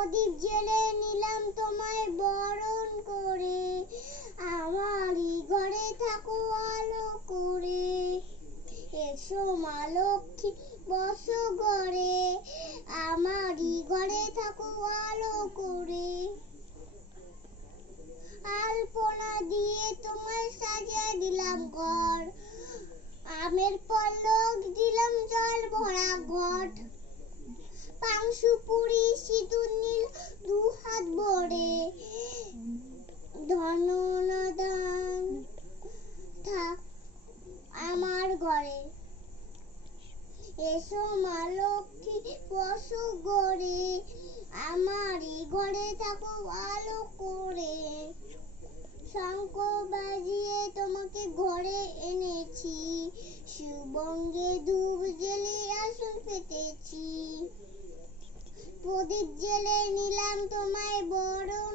প্রদীপ জেলে নিলাম তোমায় বরণ করে, আমারই ঘরে থাকো আলো করে। এসো মা লক্ষ্মী বসো ঘরে, আমারই ঘরে থাকো আলো করে। আলপনা দিয়ে তোমায় সাজিয়ে দিলাম ঘর, আমের পল্লব দিলাম জল ভরা ঘট। পাংশু পুরি সিঁদুর নীল দু হাত ভরে, ধনদান থাক আমার ঘরে। এসো মা লক্ষ্মী বসো ঘরে, আমারই ঘরে থাকো আলো করে। শঙ্খ বাজিয়ে তোমাকে ঘরে এনেছি, সুবঙ্গে ধূপ জেলে আসন পেতেছি। প্রদীপ জেলে নিলাম তোমায় বরণ